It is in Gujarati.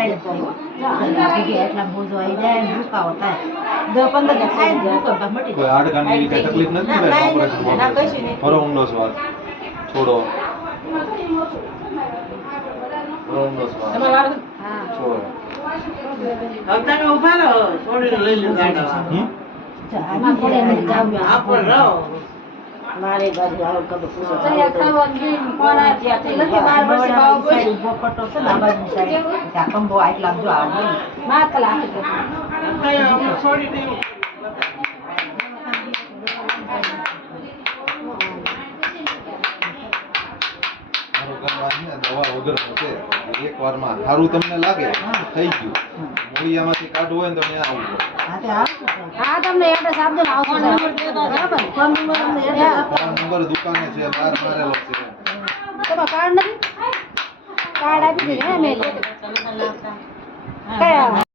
કાઢે તો એટલા બોજો આવી જાય ને દુખાવો થાય 10-15 દિવસ થાય ને દુખાવો મટી કોઈ આડકાની એવી કઈ તકલીફ નથી ને ઓપરેશન ના કશું નહીં ફરો ઊંડો શ્વાસ છોડો ફરો ઊંડો શ્વાસ હા છોડો તમે ઉભા રહો છોડીને લઈ લો ગાડા આમાં પડે ને જાવ આપણ રહો મારે બાજુ આવો કદો પૂછો તૈયાર ખાવાનું ગઈ મોડા ત્યાંથી લખે 12 વર્ષે બાવ બોલી સાઈડ ઉભો પટ્ટો છે ને આ બાજુની સાઈડ ત્યાં કંબો આટલા જો આ બોલી માત લાગે તો કઈ અમે છોડી દઈએ દવા વગર છે એક વારમાં સારું તમને લાગે થઈ ગયું મૂળિયામાંથી કાઢવું હોય ને તો ત્યાં આવવું હા તે આવશે હા તમને એડ્રેસ આપજો ને આવશો બરાબર ફોન નંબર અમને એડ્રેસ આપો નંબર દુકાને છે બહાર મારેલો છે તમારે કાર્ડ નથી કાર્ડ આપી દે મેં કયા